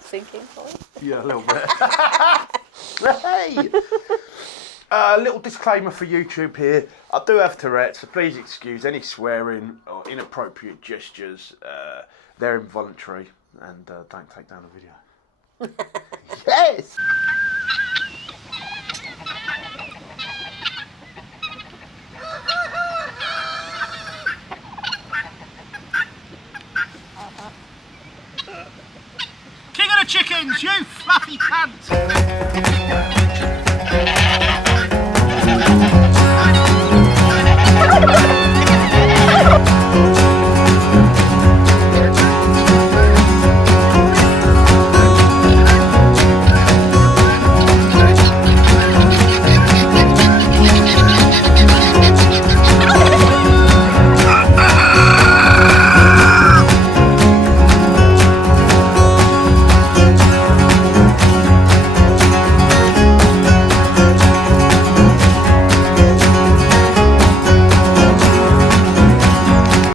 Sinking, sorry. Yeah, a little bit. Hey! Little disclaimer for YouTube here. I do have Tourette's, so please excuse any swearing or inappropriate gestures. They're involuntary, and don't take down the video. Yes! King of the chickens, you fluffy cunt!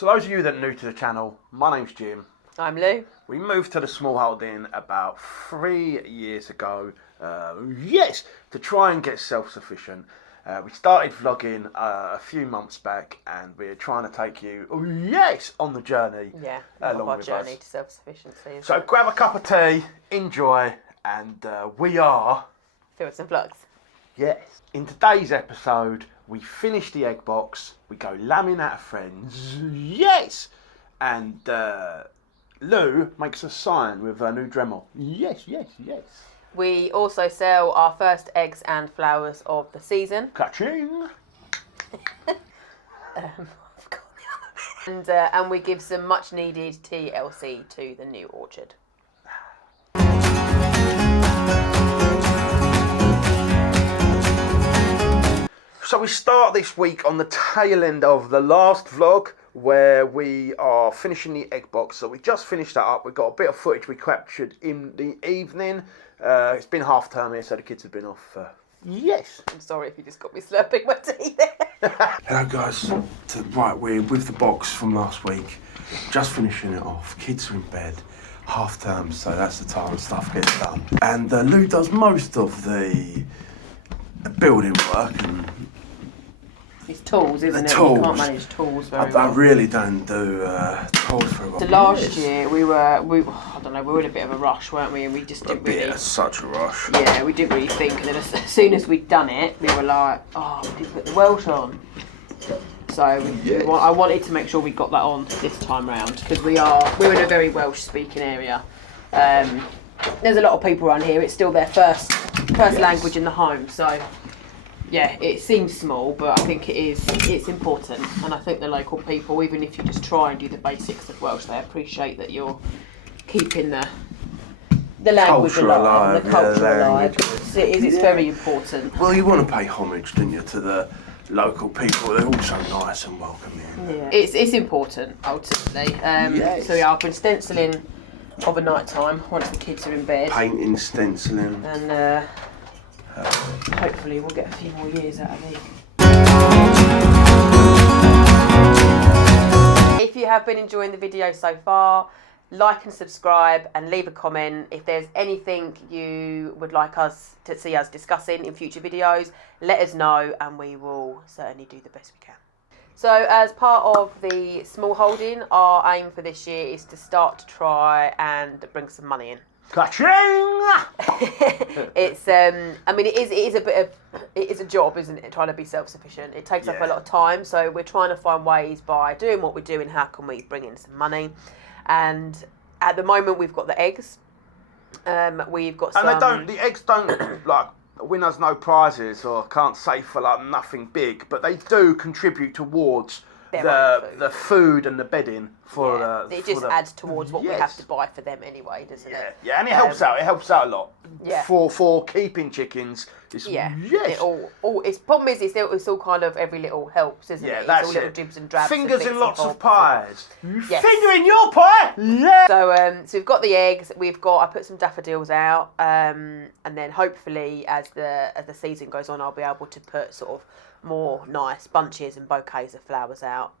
Those of you that are new to the channel, my name's Jim. I'm Lou. We moved to the Smallholding about 3 years ago, yes, to try and get self-sufficient. We started vlogging a few months back, and we're trying to take you, yes, on the journey. Yeah, along our with journey us. to self-sufficiency. So grab a cup of tea, enjoy, and we are... Fill some vlogs. Yes. In today's episode, we finish the egg box, we go lambing out of friends, yes! And Lou makes a sign with her new Dremel. Yes, yes, yes. We also sell our first eggs and flowers of the season. Ka-ching! And we give some much needed TLC to the new orchard. So we start this week on the tail end of the last vlog, where we are finishing the egg box. So we just finished that up. We've got a bit of footage we captured in the evening. It's been half term here, so the kids have been off. Yes. I'm sorry if you just got me slurping my tea there. Hello guys. Right, we're with the box from last week. Just finishing it off. Kids are in bed. Half term, so that's the time stuff gets done. And Lou does most of the building work and It's tools, isn't it? Tools. You can't manage tools very well. I really don't do tools very well. So last year we were in a bit of a rush, weren't we? And we just didn't really. Yeah, such a rush. Yeah, we didn't really think. And then as soon as we'd done it, we were like, oh, we did put the Welsh on. So I wanted to make sure we got that on this time round, because we're in a very Welsh speaking area. There's a lot of people around here. It's still their first language in the home. So yeah, it seems small, but I think it's important. And I think the local people, even if you just try and do the basics of Welsh, they appreciate that you're keeping the language Culture alive, and the alive, culture yeah, alive. language. It's very important. Well, you want to pay homage, don't you, to the local people? They're all so nice and welcoming. Yeah. It's important, ultimately. Yes. So yeah, I've been stenciling of a night time once the kids are in bed. Painting, stenciling. And hopefully we'll get a few more years out of me. If you have been enjoying the video so far, like and subscribe and leave a comment. If there's anything you would like us to see us discussing in future videos, let us know and we will certainly do the best we can. So as part of the Smallholding, our aim for this year is to start to try and bring some money in. Ka-ching! It's I mean it is a job, isn't it, trying to be self-sufficient. It takes up a lot of time, so we're trying to find ways by doing what we're doing, how can we bring in some money. And at the moment we've got the eggs, we've got some... And the eggs don't like winners no prizes, or can't say for like nothing big, but they do contribute towards the food and the bedding for it just adds towards what we have to buy for them anyway, doesn't it? Yeah, and it helps out. It helps out a lot. Yeah. For keeping chickens. It's problem is it's all kind of every little helps, isn't it? That's it's all little dribs and drabs. Fingers in lots of pies. pies. Yes. Finger in your pie. Yeah. So we've got the eggs. I put some daffodils out, and then hopefully as the season goes on, I'll be able to put sort of more nice bunches and bouquets of flowers out.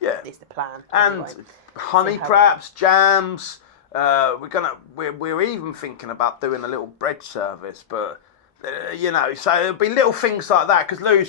Yeah. Is the plan. And anyway. honey, perhaps jams. We're even thinking about doing a little bread service, but you know, so it'll be little things like that. Because Lou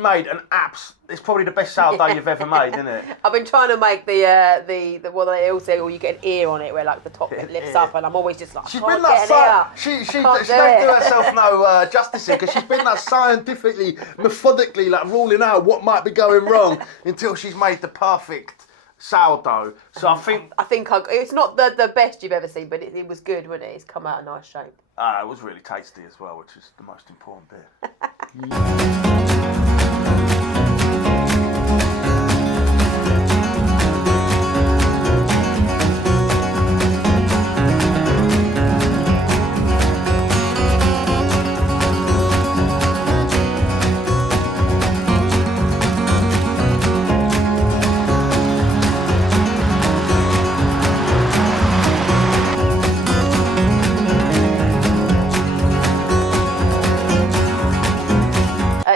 made an apps. It's probably the best sourdough you've ever made, isn't it? I've been trying to make the what they all say, or you get an ear on it, where like the top bit lifts up, and I'm always just like, She's I been can't that get an ear. she don't do herself no justice here, because she's been that scientifically, methodically, like ruling out what might be going wrong until she's made the perfect sourdough. So I think it's not the best you've ever seen, but it was good, wasn't it? It's come out a nice shape. it was really tasty as well, which is the most important bit.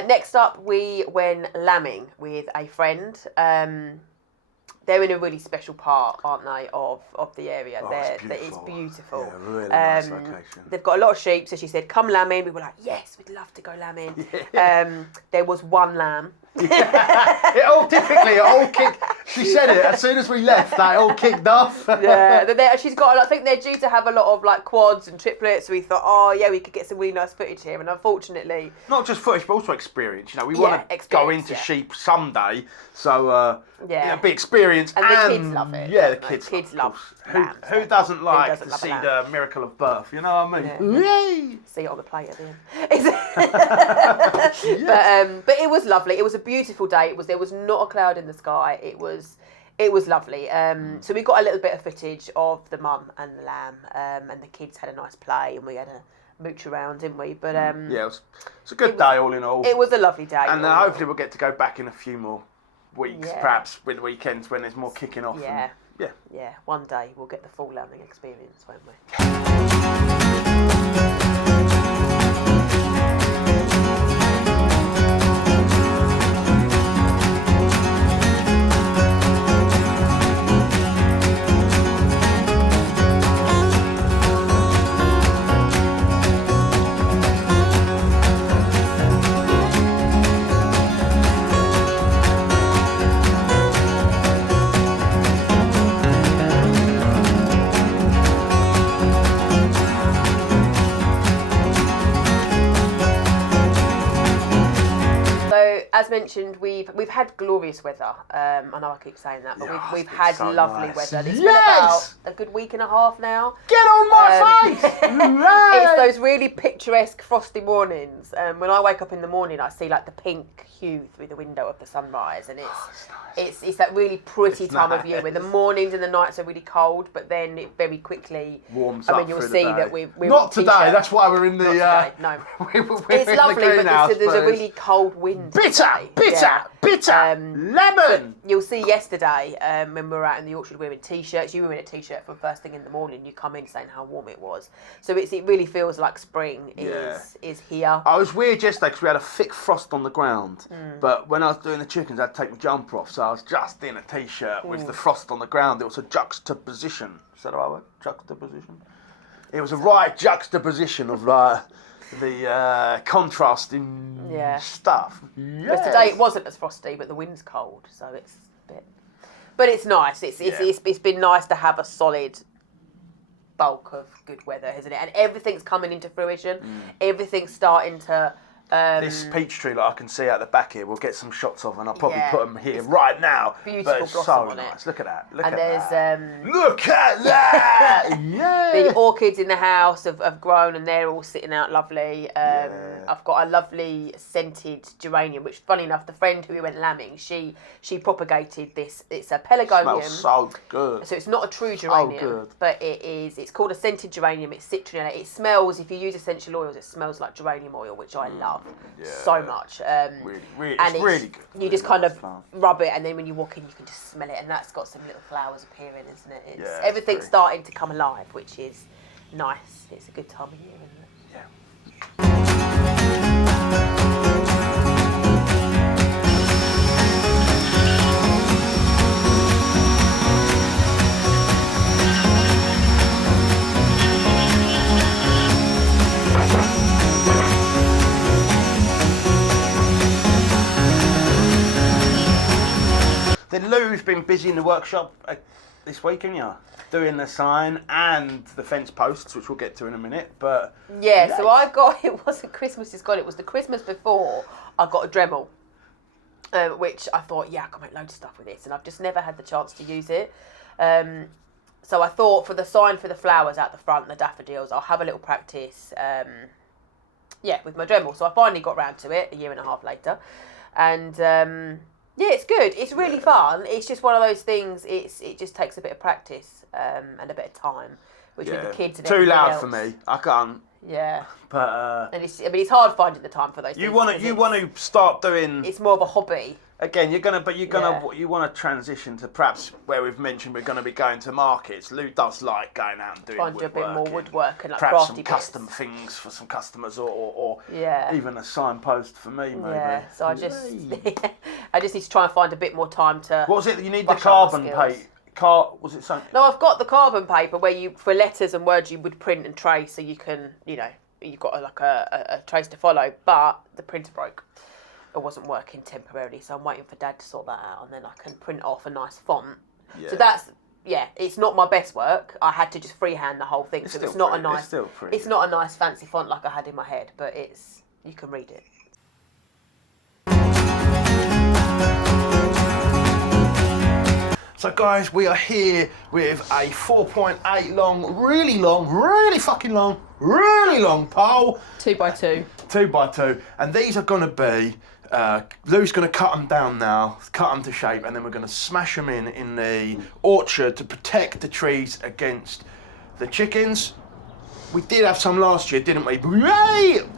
Next up, we went lambing with a friend. They're in a really special part, aren't they, of the area? It's beautiful. Yeah, really nice location. They've got a lot of sheep, so she said, come lambing. We were like, yes, we'd love to go lambing. Yeah. There was one lamb. It all kicked. She said it as soon as we left. That all kicked off. Yeah, she's got. I think they're due to have a lot of like quads and triplets. So we thought, oh yeah, we could get some really nice footage here. And unfortunately, not just footage, but also experience. You know, we want to go into sheep someday, so be experienced. And the kids love it. Yeah, the kids love. Who doesn't like to see the miracle of birth? You know what I mean? Yeah. See it on the plate at the end. But it was lovely. It was a beautiful day. There was not a cloud in the sky. It was lovely. So we got a little bit of footage of the mum and the lamb, and the kids had a nice play, and we had a mooch around, didn't we? But it was a good day all in all. It was a lovely day. And hopefully we'll get to go back in a few more weeks, perhaps with the weekends when there's more kicking off. Yeah. One day we'll get the full lambing experience, won't we? As mentioned, we've had glorious weather. I know I keep saying that, but we've had lovely weather. It's been about a good week and a half now. Get on my face! It's those really picturesque frosty mornings. When I wake up in the morning, I see like the pink hue through the window of the sunrise, and it's that really pretty time of year where the mornings and the nights are really cold, but then it very quickly warms up. I mean, you'll see that we're not today. That's why we're in the. No, it's lovely, but there's a really cold wind. Bitter, lemon. You'll see yesterday when we were out in the orchard wearing t-shirts. You were in a t-shirt from first thing in the morning. You come in saying how warm it was. So it really feels like spring is here. I was weird yesterday because we had a thick frost on the ground. But when I was doing the chickens, I had to take my jumper off. So I was just in a t-shirt with the frost on the ground. It was a juxtaposition. Is that the right word? Juxtaposition? It was a right juxtaposition of the contrasting stuff. But today it wasn't as frosty, but the wind's cold, so it's a bit. But it's nice. It's been nice to have a solid bulk of good weather, hasn't it? And everything's coming into fruition. Everything's starting to. This peach tree that I can see out the back here, we'll get some shots of, and I'll probably put them here right now. Beautiful but it's blossom so on nice. it. Look at that. Look at that! Yeah. The orchids in the house have grown, and they're all sitting out lovely. I've got a lovely scented geranium, which, funny enough, the friend who we went lambing, she propagated this. It's a pelargonium. It smells so good. So it's not a true geranium, but it's called a scented geranium. It's citronella. It smells, if you use essential oils, it smells like geranium oil, which I love so much. Really, and it's really good. You just kind of rub it, and then when you walk in, you can just smell it, and that's got some little flowers appearing, isn't it? Everything's starting to come alive, which is nice. It's a good time of year, isn't it? Yeah. Then Lou's been busy in the workshop this week, haven't you? Doing the sign and the fence posts, which we'll get to in a minute. But yeah, so I got, it wasn't Christmas just gone, it was the Christmas before I got a Dremel, which I thought, yeah, I can make loads of stuff with this, and I've just never had the chance to use it. So I thought for the sign for the flowers out the front, the daffodils, I'll have a little practice, with my Dremel. So I finally got round to it a year and a half later, and yeah, it's good. It's really fun. It's just one of those things. It just takes a bit of practice and a bit of time, which with the kids and too loud else, for me. I can't. Yeah. But and it's hard finding the time for those things. You want to start doing. It's more of a hobby. Again, you want to transition to perhaps where we've mentioned we're going to be going to markets. Lou does like going out and doing trying to do a bit more woodwork and like perhaps crafty some custom things for some customers, or yeah, even a signpost for me, maybe. Yeah, so I just need to try and find a bit more time to. What was it? You need the carbon paper. Was it something? No, I've got the carbon paper where you, for letters and words, you would print and trace, so you can, you've got a trace to follow. But the printer broke. It wasn't working temporarily, so I'm waiting for Dad to sort that out, and then I can print off a nice font. Yeah. So that's, it's not my best work. I had to just freehand the whole thing, so it's not a nice, it's not a nice fancy font like I had in my head, but you can read it. So guys, we are here with a 4.8 long, really fucking long, really long pole. 2x2. 2x2, and these are going to be. Lou's going to cut them down now, cut them to shape, and then we're going to smash them in the orchard to protect the trees against the chickens. We did have some last year, didn't we?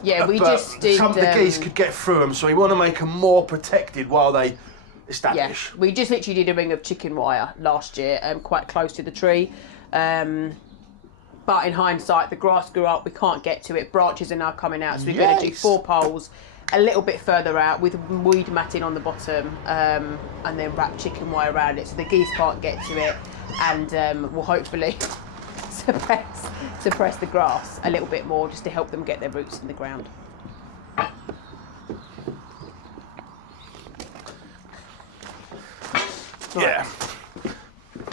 Yeah, we just did. Some of the geese could get through them, so we want to make them more protected while they establish. Yeah, we just literally did a ring of chicken wire last year, quite close to the tree. But in hindsight, the grass grew up, we can't get to it, branches are now coming out, so we're going to do 4 poles a little bit further out with weed matting on the bottom, and then wrap chicken wire around it so the geese can't get to it, and we'll hopefully suppress the grass a little bit more just to help them get their roots in the ground. Yeah,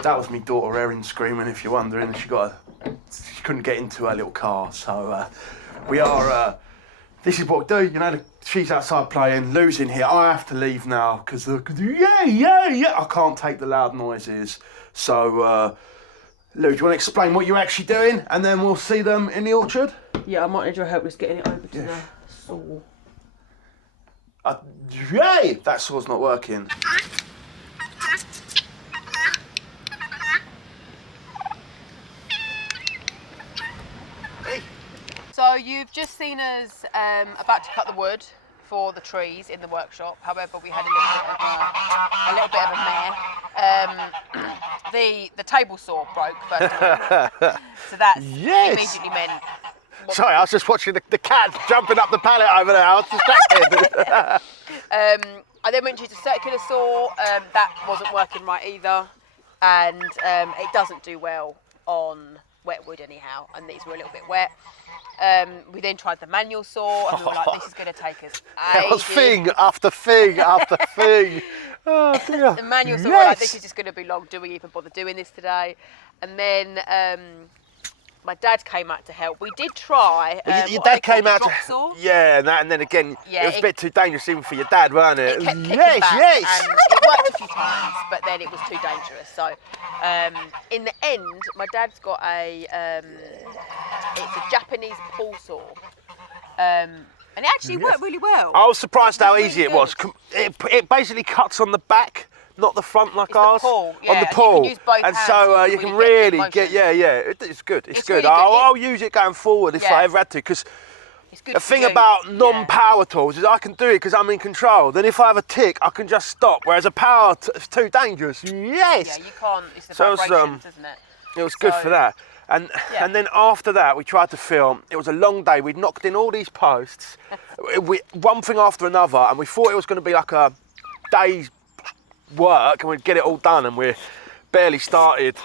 that was my daughter Erin screaming, if you're wondering. She couldn't get into her little car, so we are. This is what we do, she's outside playing, Lou's in here. I have to leave now because I can't take the loud noises. So, Lou, do you want to explain what you're actually doing, and then we'll see them in the orchard? Yeah, I might need your help with getting it over to the saw. That saw's not working. So you've just seen us about to cut the wood for the trees in the workshop. However, we had a little bit of a mare. The table saw broke first of all, so that immediately meant. Sorry, I was just watching the cat jumping up the pallet over there. I was distracted. I then went to use a circular saw. That wasn't working right either, and it doesn't do well on wet wood anyhow, and these were a little bit wet. We then tried the manual saw, and we were like, this is going to take us ages. It was thing after thing after thing. Oh, dear. The manual saw, we were like, this is just going to be long. Do we even bother doing this today? And then my dad came out to help. We did try. Your dad came out to saw. Yeah, and then again, it was a bit too dangerous even for your dad, wasn't it? It kept kicking back, and it worked a few times, but then it was too dangerous. So, in the end, my dad's got it's a Japanese pull saw, and it actually worked really well. I was surprised how easy it good. was. It basically cuts on the back, not the front like ours. On the pull, you can use both and hands so to you can really get. It's good. It's good. Really good. I'll use it going forward if I ever had to, because. The thing about non-power tools is I can do it because I'm in control. Then if I have a tick, I can just stop. Whereas a power, it's too dangerous. Yes. Yeah, you can't. It's the vibrations, isn't it? It was good for that. And then after that, we tried to film. It was a long day. We'd knocked in all these posts, one thing after another, and we thought it was going to be like a day's work, and we'd get it all done. And we barely started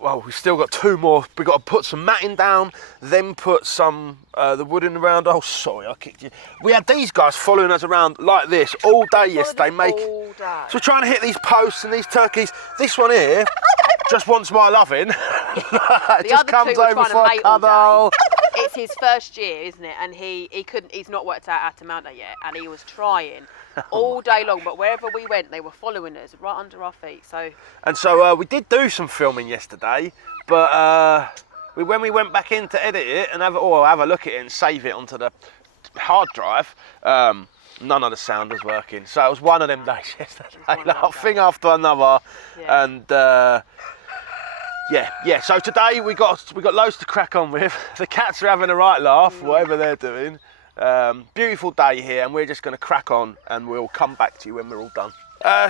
well, we've still got 2 more. We've got to put some matting down, then put some the wood in around. Oh, sorry, I kicked you. We had these guys following us around like this all day yesterday. All day. So we're trying to hit these posts and these turkeys. This one here just wants my loving. The just other comes two were over trying to for a mate all cuddle. day. It's his first year, isn't it? And he couldn't. He's not worked out how to mount her yet, and he was trying all day long. But wherever we went, they were following us right under our feet. So we did do some filming yesterday, but when we went back in to edit it and have a look at it and save it onto the hard drive, none of the sound was working. So it was one of them days yesterday, like thing after another, yeah. and. Yeah. So today we got loads to crack on with. The cats are having a right laugh, whatever they're doing. Beautiful day here, and we're just going to crack on, and we'll come back to you when we're all done.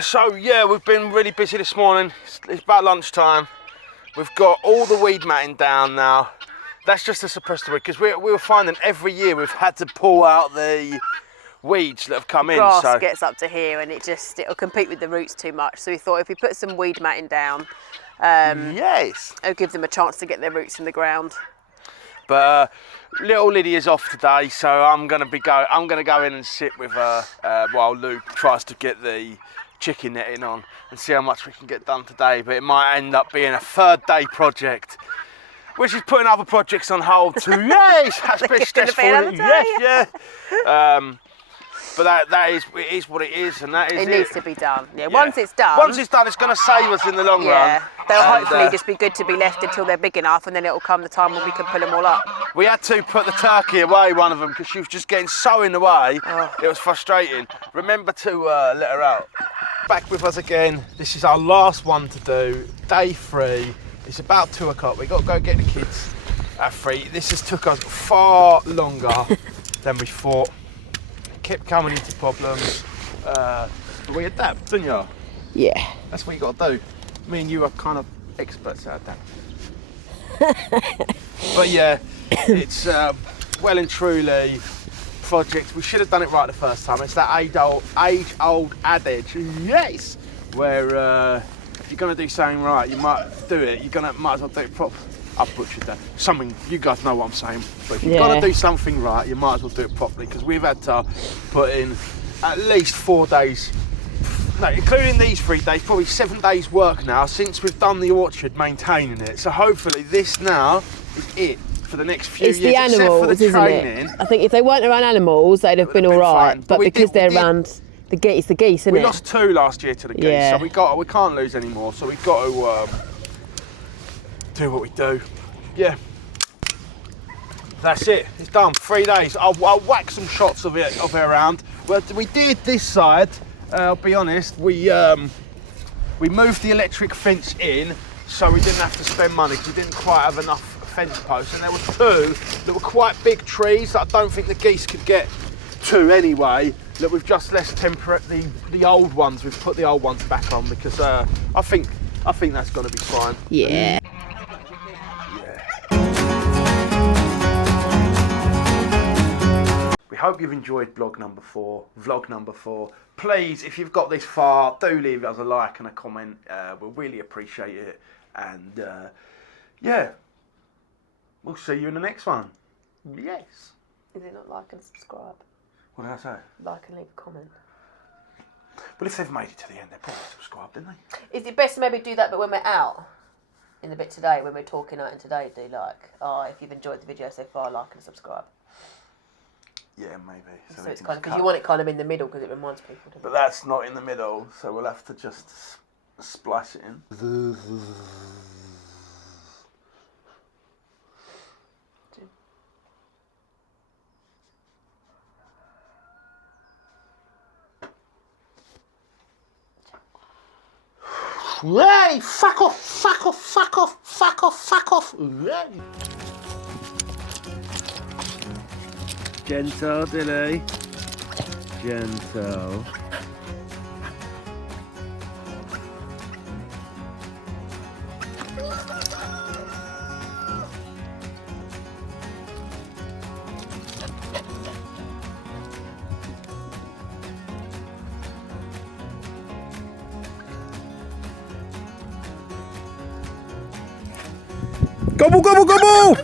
So yeah, we've been really busy this morning. It's about lunchtime. We've got all the weed matting down now. That's just to suppress the weed, because we were finding every year we've had to pull out the weeds that have come in. Grass gets up to here, and it'll compete with the roots too much. So we thought if we put some weed matting down. Yes. It'll give them a chance to get their roots in the ground. But little Lydia's off today, so I'm gonna go in and sit with her while Luke tries to get the chicken netting on and see how much we can get done today. But it might end up being a 3rd day project, which is putting other projects on hold too. Yes, that's a bit stressful. Yes, yeah. But it is what it is, and that is it. It needs to be done. Yeah. Once it's done, it's going to save us in the long run. They'll hopefully just be good to be left until they're big enough, and then it'll come the time when we can pull them all up. We had to put the turkey away, one of them, because she was just getting so in the way. Oh. It was frustrating. Remember to let her out. Back with us again. This is our last one to do. Day 3. It's about 2 o'clock. We got to go get the kids at 3. This has took us far longer than we thought. Kept coming into problems, but we adapt, don't you? Yeah. That's what you got to do. Me and you are kind of experts at that. But yeah, it's well and truly project. We should have done it right the first time. It's that age-old adage, yes, where if you're gonna do something right, you might do it. Might as well do it properly. I butchered that. Something, you guys know what I'm saying. But if you've got to do something right, you might as well do it properly, because we've had to put in at least 4 days, no, including these 3 days, probably 7 days work now since we've done the orchard, maintaining it. So hopefully this now is it for the next few years. It's the animals, except for the training. Isn't it? I think if they weren't around animals, they'd have been all right. Fine. But because they're around the geese, isn't it? We lost 2 last year to the geese, so we can't lose any more. So we've got to do what we do. Yeah, that's it. It's done. 3 days. I'll whack some shots of it around. Well, we did this side. I'll be honest. We moved the electric fence in, so we didn't have to spend money. We didn't quite have enough fence posts, and there were 2 that were quite big trees that I don't think the geese could get to anyway. That we've just left the old ones. We've put the old ones back on because I think that's going to be fine. Yeah. We hope you've enjoyed vlog number 4. Please, if you've got this far, do leave us a like and a comment. We'll really appreciate it. And yeah, we'll see you in the next one. Yes. Is it not like and subscribe? What did I say? Like and leave a comment. Well, if they've made it to the end, they're probably subscribed, didn't they? Is it best to maybe do that, but when we're out? In the bit today, when we're talking out and today, do if you've enjoyed the video so far, like and subscribe. Yeah, maybe. So it's kind of, because you want it kind of in the middle, because it reminds people. But that's not in the middle, so we'll have to just splice it in. Hey, fuck off, fuck off, fuck off, fuck off, fuck off. Gentle, Dilly. Gentle. Gobble, gobble, gobble!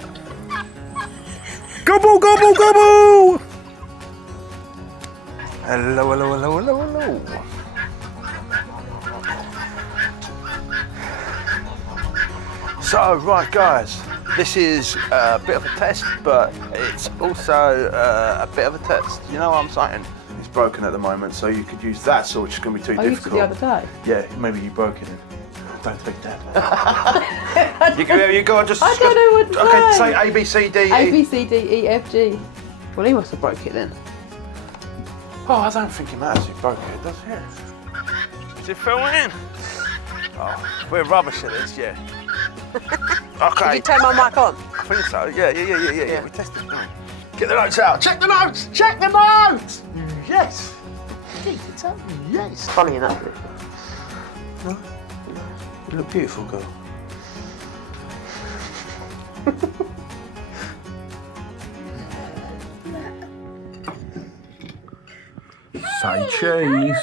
Gobble, gobble, gobble! Hello, hello, hello, hello, hello. So, right guys, this is a bit of a test, but it's also a bit of a test. You know what I'm saying? It's broken at the moment, so you could use that saw, which is going to be too difficult. I used it the other day. Yeah, maybe you broke it. Don't take that. you go on, just. I don't know what to okay, say. say A, B, C, D, E. A, B, C, D, E, F, G. Well, he must have broke it then. Oh, I don't think it matters if you broke it, does it? Does it fill in? Oh, we're rubbish at this, yeah. Okay. Did you turn my mic on? I think so, yeah. We tested it, didn't we? Get the notes out. Check the notes! Check the notes! Yes! Yes! Funny enough. No? You look beautiful, girl. Say cheese.